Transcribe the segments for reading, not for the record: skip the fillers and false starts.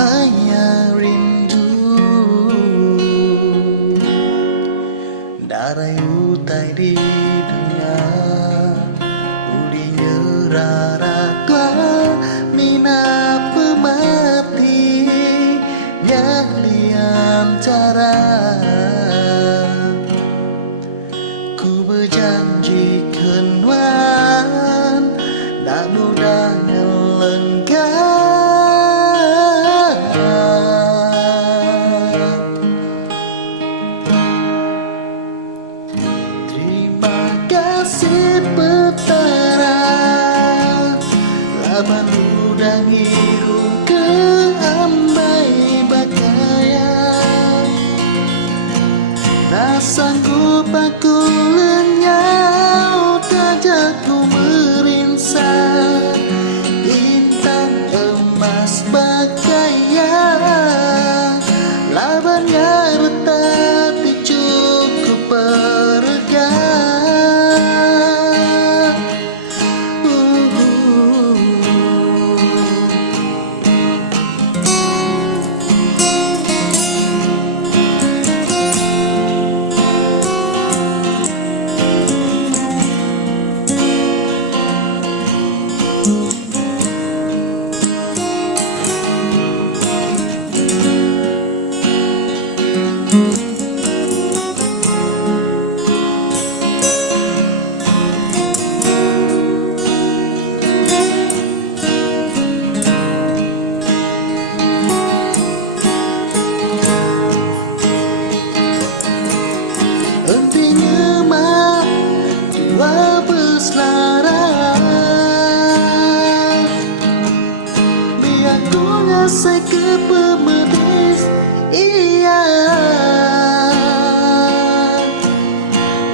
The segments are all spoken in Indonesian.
Maya rindu darai utai di dunia udi nyerara tua mina pemati nyalian cara ku berjanji kenwan tak mudah nyelenggar. Si petara laban udah ngiru ke ambai bakaya tak sanggup aku lenyau tajak ku merinsa intan emas bakaya labannya retak di cukup perga. Saya ke pemetis iya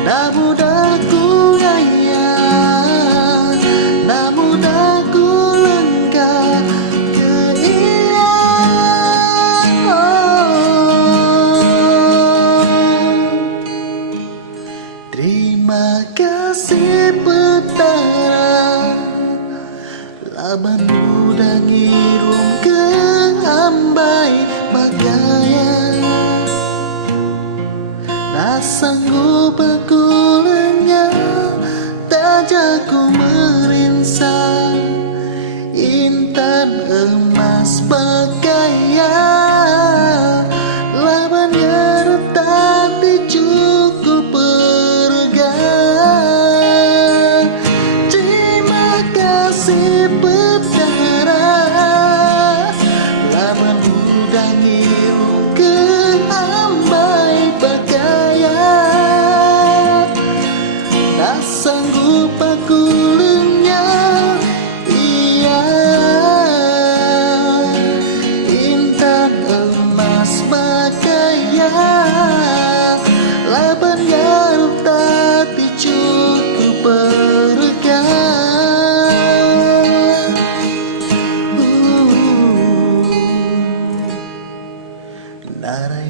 tak mudah ku gaya tak mudah ku lengkap ke iya terima kasih petara laban udah ngirum ke ambai bagaya tak sanggup aku lenyap tajak ku merinsa intan emas bagaya labannya retak di cukup perga. Terima kasih petara laban udah ngiru ke ambai bagaya tak sanggup aku lenyap iya intan emas bagaya labannya retak di cukup perga. Darai